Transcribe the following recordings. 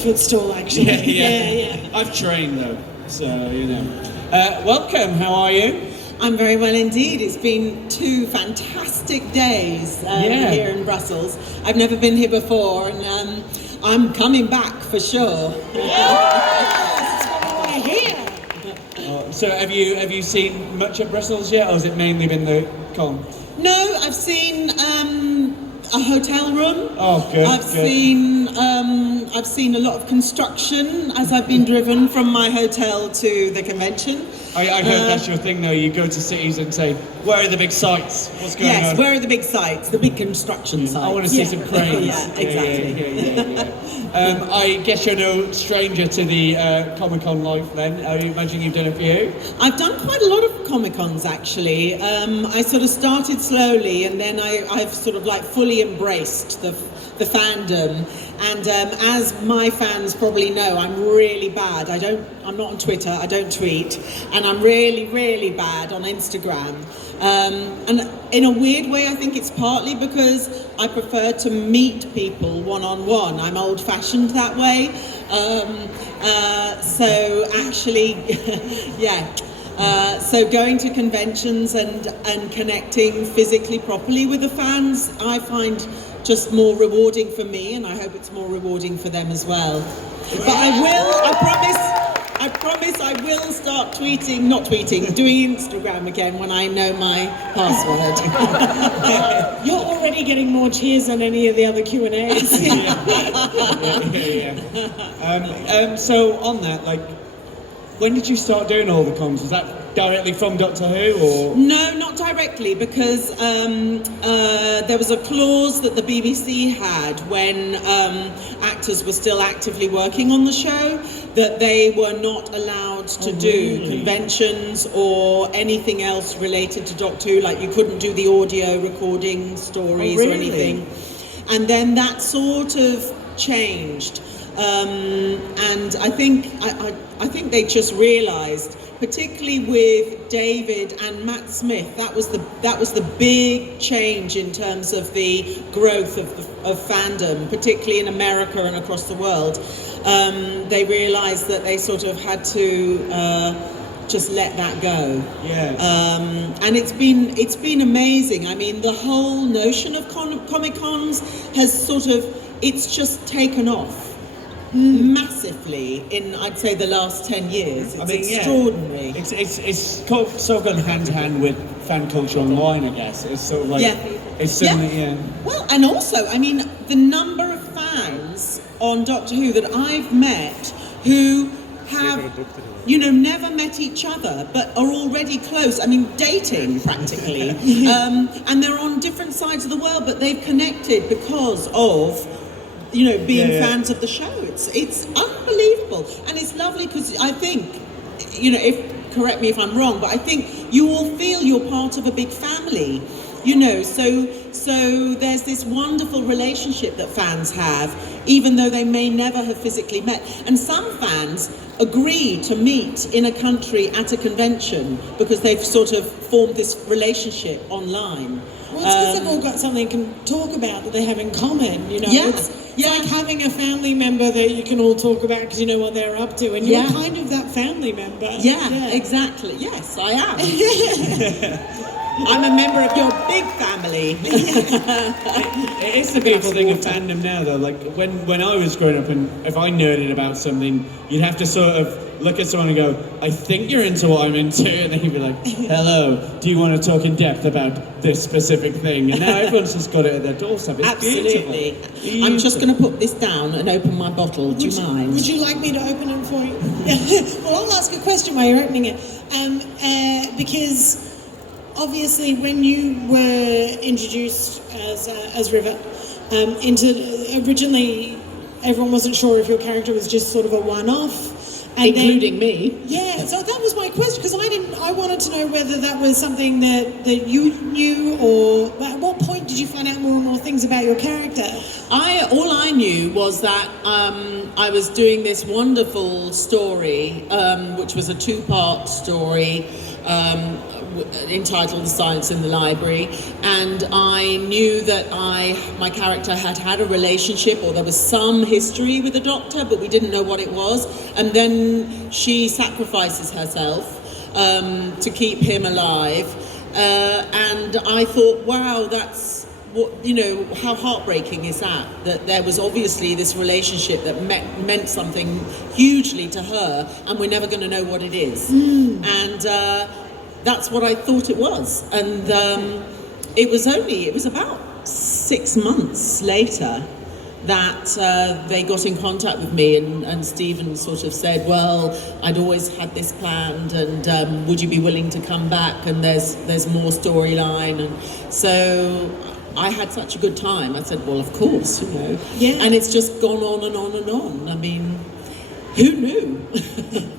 footstool, actually. Yeah. I've trained though, so you know. Welcome. How are you? I'm very well indeed. It's been 2 fantastic days here in Brussels. I've never been here before, and I'm coming back for sure. Yes, we're here. So have you seen much of Brussels yet, or has it mainly been the con? No, I've seen a hotel room. Oh, good. I've seen a lot of construction as I've been driven from my hotel to the convention. I heard that's your thing though. You go to cities and say, "Where are the big sites? What's going on?" Yes, where are the big sites? The big construction sites. I want to see some cranes. Yeah, exactly. I guess you're no stranger to the Comic-Con life then. I imagine you've done a few. I've done quite a lot of Comic-Cons actually. I sort of started slowly, and then I've sort of like fully embraced the fandom. And as my fans probably know, I'm really bad. I'm not on Twitter, I don't tweet, and I'm really, really bad on Instagram. And in a weird way, I think it's partly because I prefer to meet people one-on-one. I'm old-fashioned that way. So actually, so going to conventions and connecting physically properly with the fans, I find just more rewarding for me, and I hope it's more rewarding for them as well. But I promise I will start doing Instagram again when I know my password. You're already getting more cheers than any of the other Q&As. So on that, like, when did you start doing all the cons? Was that directly from Doctor Who, or? No, not directly, because there was a clause that the BBC had when actors were still actively working on the show, that they were not allowed to do conventions or anything else related to Doctor Who, like you couldn't do the audio recording stories or anything. And then that sort of changed. And I think they just realised, particularly with David and Matt Smith, that was the big change in terms of the growth of fandom, particularly in America and across the world. They realised that they sort of had to just let that go. And it's been amazing. I mean, the whole notion of Comic-Cons has it's just taken off. Massively in, I'd say, the last 10 years. It's extraordinary. It's sort of gone hand in hand with fan culture online, I guess. It's sort of like it's certainly Well, and also, I mean, the number of fans on Doctor Who that I've met who have, never met each other but are already close. I mean, dating practically, and they're on different sides of the world, but they've connected because of being fans of the show. It's unbelievable, and it's lovely because I think, correct me if I'm wrong, but I think you all feel you're part of a big family, so there's this wonderful relationship that fans have, even though they may never have physically met. And some fans agree to meet in a country at a convention because they've sort of formed this relationship online. Well, it's because they've all got something they can talk about that they have in common, It's like having a family member that you can all talk about because you know what they're up to, and you're kind of that family member. Yeah, exactly. Yes, I am. I'm a member of your big family. It is the beautiful thing of fandom now, though. Like when I was growing up, and if I nerded about something, you'd have to sort of look at someone and go, "I think you're into what I'm into," and then you'd be like, "Hello, do you want to talk in depth about this specific thing?" And now everyone's just got it at their doorstep. It's absolutely beautiful. I'm just going to put this down and open my bottle. Do you mind? Would you like me to open it for you? Well, I'll ask a question while you're opening it, because obviously when you were introduced as River originally everyone wasn't sure if your character was just sort of a one-off. Including me. Yeah, so that was my question, because I wanted to know whether that was something that you knew, or at what point did you find out more and more things about your character? All I knew was that I was doing this wonderful story, which was a 2-part story entitled The Science in the Library, and I knew that my character had a relationship, or there was some history with the Doctor, but we didn't know what it was. And then she sacrifices herself to keep him alive, and I thought, wow, that's what, how heartbreaking is that there was obviously this relationship that meant something hugely to her, and we're never going to know what it is. And that's what I thought it was. And it was about 6 months later that they got in contact with me, and Stephen sort of said, well, I'd always had this planned, and would you be willing to come back, and there's more storyline. And so I had such a good time. I said, well, of course, Yeah. And it's just gone on and on and on. I mean, who knew?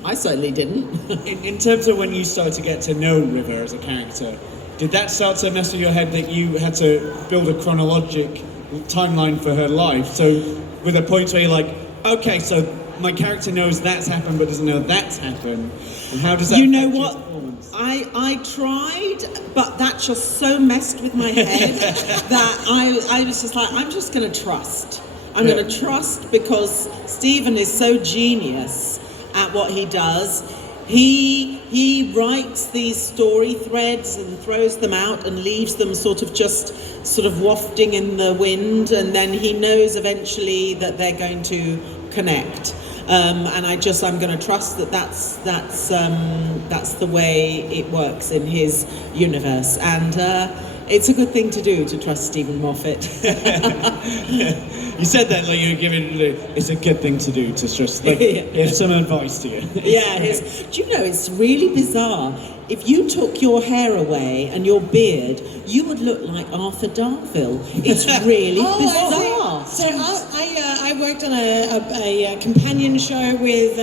I certainly didn't. In terms of when you started to get to know River as a character, did that start to mess with your head that you had to build a chronologic timeline for her life? So with a point where you're like, okay, so my character knows that's happened but doesn't know that's happened, and how does that You know affect your what? performance? I tried, but that just so messed with my head that I was just like, I'm just going to trust. I'm going to trust, because Stephen is so genius at what he does. He writes these story threads and throws them out and leaves them sort of wafting in the wind, and then he knows eventually that they're going to connect. And I'm going to trust that's the way it works in his universe, and it's a good thing to do, to trust Stephen Moffat. You said that like you were giving it's a good thing to do, to trust. Like, here's some advice to you. Yeah, do you know, it's really bizarre. If you took your hair away and your beard, you would look like Arthur Darvill. It's really bizarre. So I worked on a companion show with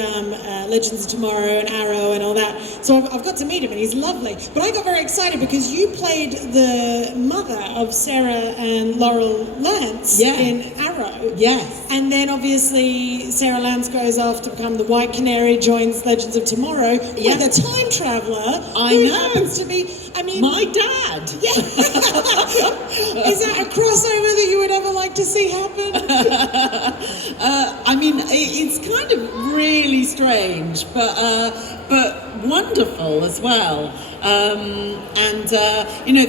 Legends of Tomorrow and Arrow and all that. So I've got to meet him, and he's lovely. But I got very excited because you played the mother of Sarah and Laurel Lance in Arrow. Yes. And then obviously Sarah Lance goes off to become the White Canary, joins Legends of Tomorrow with a time traveler who happens to be, my dad. Yeah. Is that a crossover that you would ever like to see happen? It's kind of really strange, but wonderful as well.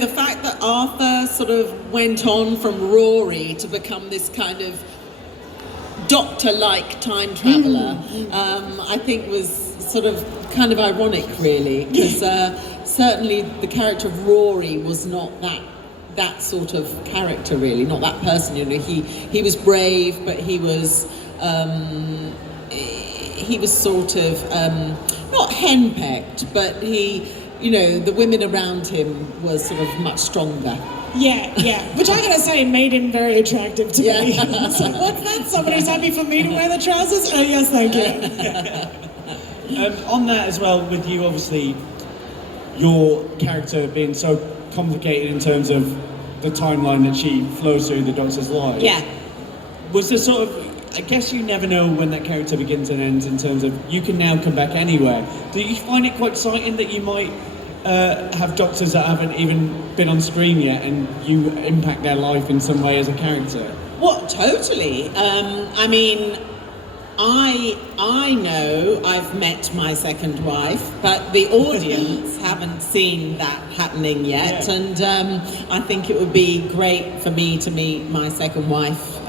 The fact that Arthur sort of went on from Rory to become this kind of Doctor-like time traveller, I think was sort of kind of ironic, really, because certainly the character of Rory was not that sort of character, really, not that person. He was brave, but he was sort of not henpecked, but the women around him were sort of much stronger. Yeah, which I gotta say made him very attractive to me. So what's that? Somebody's happy for me to wear the trousers? Oh yes, thank you. On that as well, with you, obviously, your character being so complicated in terms of the timeline that she flows through the Doctor's life. Yeah. Was there sort of, I guess you never know when that character begins and ends in terms of you can now come back anywhere. Do you find it quite exciting that you might have Doctors that haven't even been on screen yet and you impact their life in some way as a character? What, totally. I know I've met my second wife, but the audience haven't seen that happening yet. Yeah. And I think it would be great for me to meet my second wife,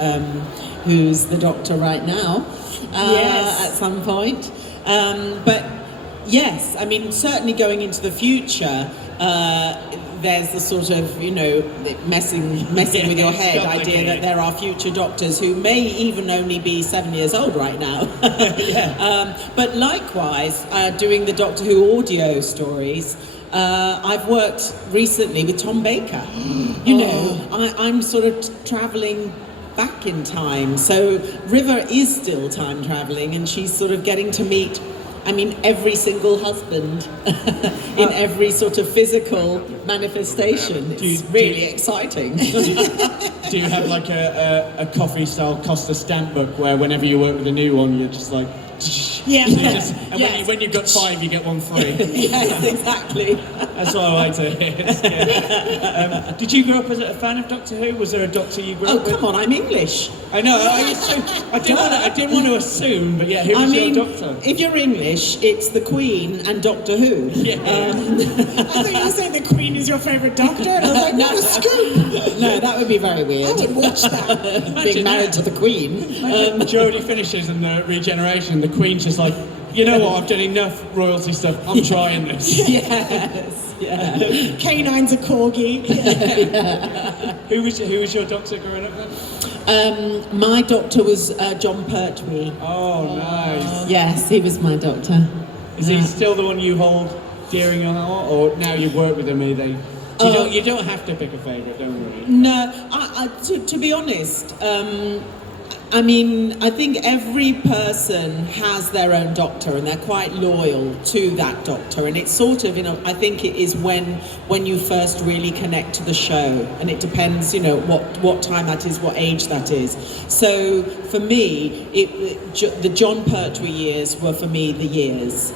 who's the Doctor right now, at some point. But yes, certainly going into the future, there's the sort of, messing with your head idea that there are future Doctors who may even only be 7 years old right now. But likewise, doing the Doctor Who audio stories, I've worked recently with Tom Baker. I'm sort of travelling back in time. So River is still time travelling, and she's sort of getting to meet every single husband in every sort of physical manifestation. It's really exciting. Do you have like a coffee style Costa stamp book where whenever you work with a new one, you're just like, Yeah. And Yes. when you've got 5, you get 1 free. Yes, exactly. That's what I like to hear. Yeah. Did you grow up as a fan of Doctor Who? Was there a Doctor you grew Oh, up with? come on, I'm English. I know. I didn't want to assume, but yeah, who was your Doctor? if you're English, it's the Queen and Doctor Who. Yeah. I thought you were saying the Queen is your favourite Doctor, and I was like, what a scoop! No, that would be very weird. I would watch that. Being married to the Queen. Jodie finishes in the regeneration. The Queen's just like, you know what? I've done enough royalty stuff. I'm trying this. Yes. Yeah. K9's a corgi. Who was your Doctor growing up then? My doctor was John Pertwee. Oh, nice. Yes, he was my doctor. Is he still the one you hold dear in your heart, or now you've worked with him? You don't have to pick a favourite, don't worry. No, to be honest, I mean, I think every person has their own doctor, and they're quite loyal to that doctor. And it's sort of, I think it is when you first really connect to the show, and it depends, what time that is, what age that is. So for me, the John Pertwee years were for me the years,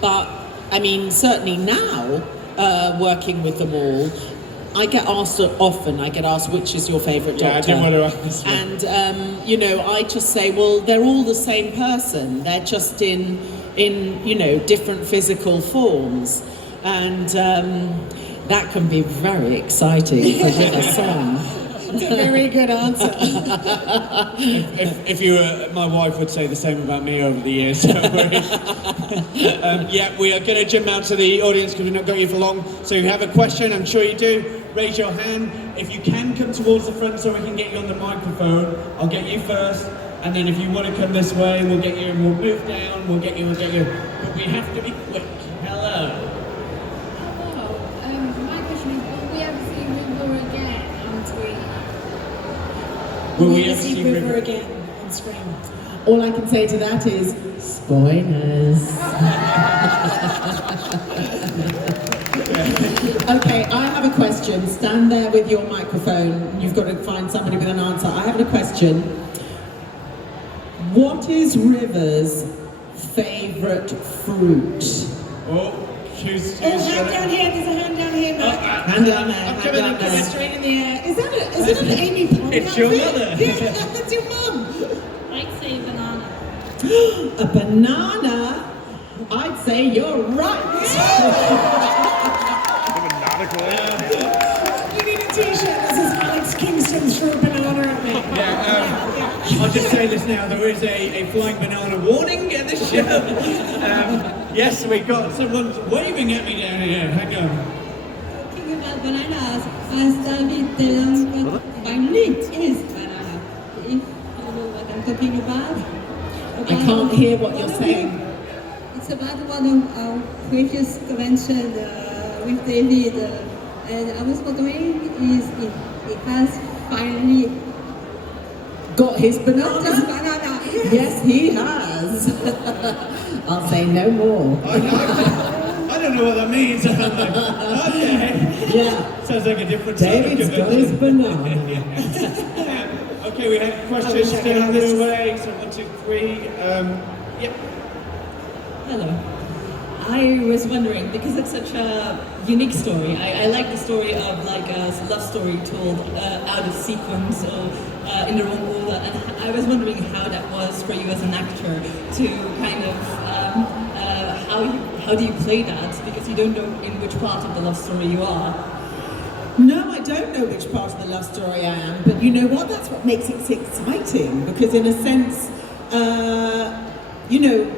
but I mean, certainly now, working with them all, I get asked often, which is your favourite doctor? Yeah, I didn't want to ask this one. And, I just say, well, they're all the same person. They're just in different physical forms. And that can be very exciting for a song. It's a very good answer. If you were, my wife would say the same about me over the years. So yeah, we are going to jump out to the audience because we've not got you for long. So if you have a question, I'm sure you do, raise your hand. If you can come towards the front so we can get you on the microphone, I'll get you first. And then if you want to come this way, we'll get you and we'll move down, we'll get you. But we have to be quick. Hello. My question is, will we ever see River again on screen? Will we Will ever see see River River? again on screen? All I can say to that is, spoilers. Okay, I have a question. Stand there with your microphone. You've got to find somebody with an answer. I have a question. What is River's favourite fruit? Choose. Hand down here. There's a hand down here. Mark. Hand down there. I'm hand coming, down I'm there. coming. Straight in the air. Is it an Amy Pond? It's your outfit? mother. Yeah, that's your mum. I'd say banana. A banana? I'd say you're right. You need a t-shirt that says Alex Kingston threw a banana at me. Yeah, I'll just say this now, there is a flying banana warning at this show. Yes, we got someone's waving at me down here. Hang on. Talking about bananas, I started telling my name is banana. If you know what I'm talking about. I can't hear what you're saying. It's about one of our previous convention with David, and I was wondering is if it has finally Got his got banana? this banana. Yes, he has. I'll say no more. I don't know what that means. I'm like, okay. Yeah. Sounds like a different sort of David's got convention. his banana. Okay, we have questions down this way. So 1, 2, 3. Yep. Hello. I was wondering, because it's such a unique story, I like the story of like a love story told out of sequence or in the wrong order, and I was wondering how that was for you as an actor to kind of, how do you play that, because you don't know in which part of the love story you are. No, I don't know which part of the love story I am, but you know what? That's what makes it exciting, because in a sense,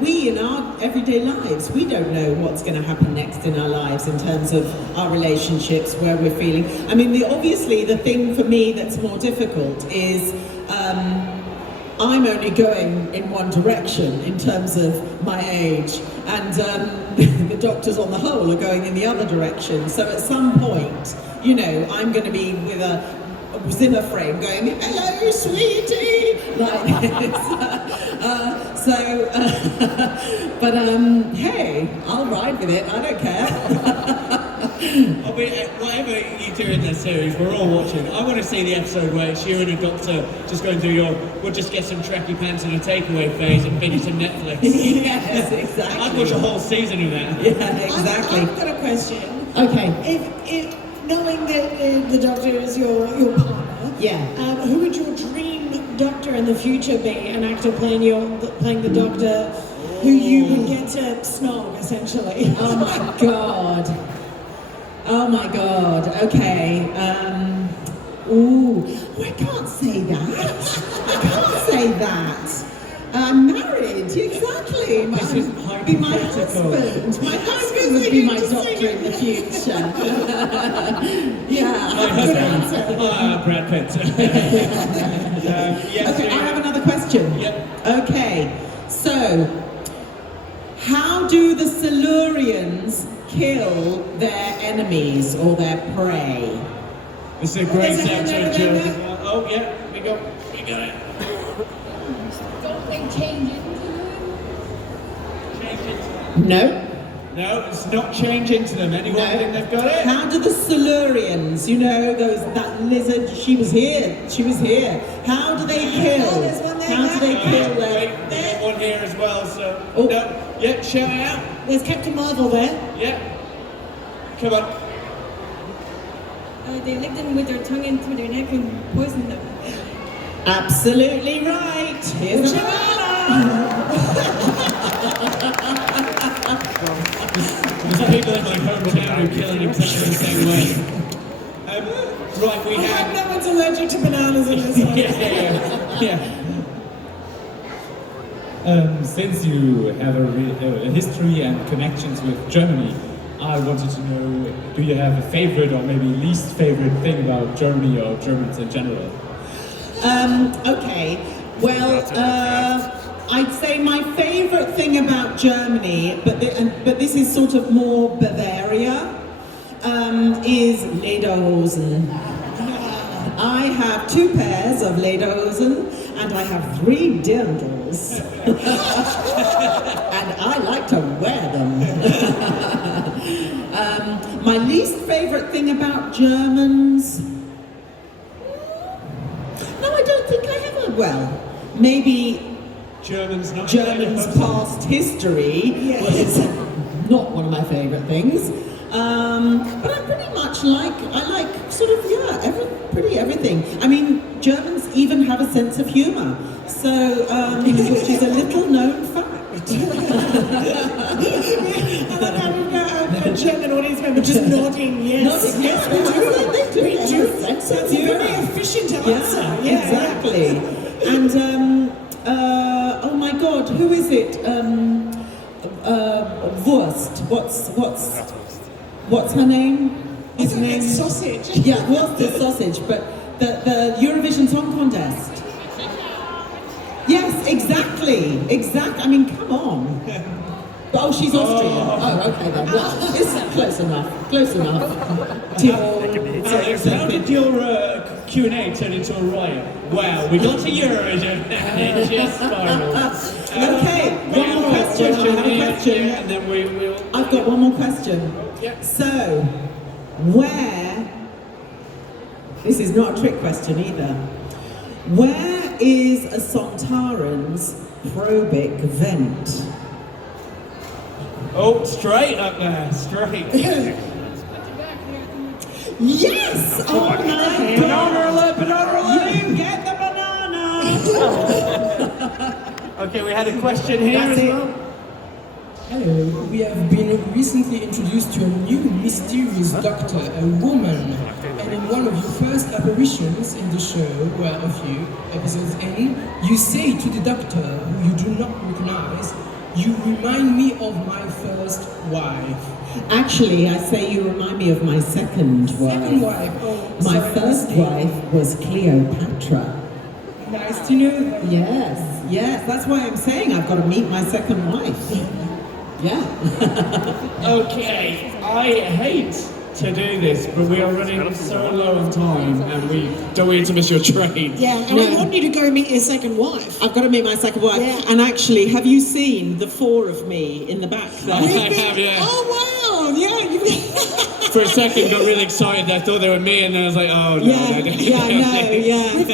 we in our everyday lives, we don't know what's going to happen next in our lives in terms of our relationships, where we're feeling. I mean, obviously the thing for me that's more difficult is I'm only going in one direction in terms of my age, and the doctors on the whole are going in the other direction. So at some point, I'm going to be with a Zimmer frame going, hello, sweetie, like this. But hey, I'll ride with it, I don't care. Whatever you do in this series, we're all watching. I want to see the episode where it's you and a doctor just going through we'll just get some tracky pants and a takeaway phase and binge some Netflix. Yes, exactly. I'd watch a whole season of that. Yeah, exactly. I've got a question. Okay. If knowing that the doctor is your partner, Yeah. who would your dream doctor in the future be? An actor playing the doctor who you would get to snog, essentially. Oh my god. Oh my god. Okay. I can't say that. I can't say that. I'm married, exactly. This is Be my hypothetical. husband. My husband would be my doctor in the future. Yeah. My husband, Brad Pitt. Yes, Okay, I have another question. Yep. Okay, so how do the Silurians kill their enemies or their prey? This is a great There's a hand section, over Joe. there. Oh, yeah, we got it. Don't they change into Change it. No. No, it's not change into them. Anyone No. think they've got it? How do the Silurians, that lizard, she was here. How do they kill? Oh, there's one there, How do they yeah. kill Wait, their... we got one here as well, so... Oh. No, yeah, shout it out. There's Captain Marvel there. Yeah. Come on. They lick them with their tongue into their neck and poison them. Absolutely right. Here's a There's people in my hometown who kill in exactly the same way. Right, we I hope have... no one's allergic to bananas in this one. Yeah. Since you have a history and connections with Germany, I wanted to know, do you have a favorite or maybe least favorite thing about Germany or Germans in general? Okay, well, I'd say my favourite thing about Germany, but this is sort of more Bavaria, is Lederhosen. I have 2 pairs of Lederhosen and I have 3 dirndls. And I like to wear them. My least favourite thing about Germans... No, I don't think I have a... Well, maybe Germans not... Germans' past history was not one of my favourite things. But I pretty much like sort of, pretty everything. I mean, Germans even have a sense of humour, so, which is a little known fact. I love how we've got a German audience member just nodding, yes. Nodding, yes, they do. We They do. have a sense of That's a humour. very efficient answer. Yeah, exactly. And, oh my God, who is it? Wurst. What's her name? His name? It's sausage. Yeah, Wurst is sausage, but the Eurovision Song Contest. Yes, exactly. I mean, come on. Oh, she's Austrian. Oh, okay then. Well, this is close enough. Alex, how did your Q&A turn into a riot? Wow, we got to Eurovision and it just spiraled. Okay, one more question. I have a question. Yeah, and then we'll... I've got one more question. Yeah. So, where, this is not a trick question either, where is a Sontaran's probic vent? Oh, straight up there, straight. Yes! Oh my God! Banana alert! You get the banana! Okay, we had a question here That's as it. well. Hello, we have been recently introduced to a new mysterious doctor, a woman. And in one of your first apparitions in the show, well, a few episodes in, you say to the doctor, who you do not recognize, "You remind me of my first wife." Actually, I say you remind me of my second wife. Second wife, oh, My sorry, first mistake. wife was Cleopatra. Nice to know that. Yes, that's why I'm saying I've got to meet my second wife. Yeah. Okay, I hate to do this, but we are running so low on time and we don't want you to miss your train. Yeah, and I want you to go meet your second wife. I've got to meet my second wife. Yeah. And actually, have you seen the 4 of me in the back there? I have, yeah. Oh wow! Yeah, for a second got really excited. I thought they were me, and then I was like, oh no. Yeah, no, yeah. We've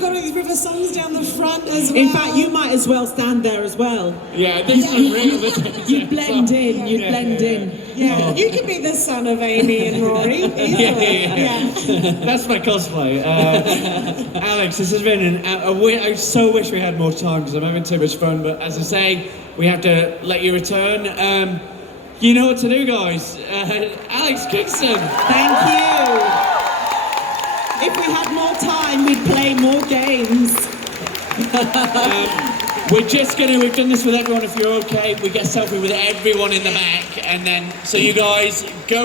got all these river songs down the front as well. In fact, you might as well stand there as well. Yeah, this is real. You blend in. You blend in. Yeah, you can be the son of Amy and Rory. Easily. Yeah. That's my cosplay. Alex, this has been I so wish we had more time because I'm having too much fun. But as I say, we have to let you return. You know what to do, guys. Alex Kingston. Thank you. If we had more time, we'd play more games. We've done this with everyone. If you're okay, we get a selfie with everyone in the back, and then so you guys go.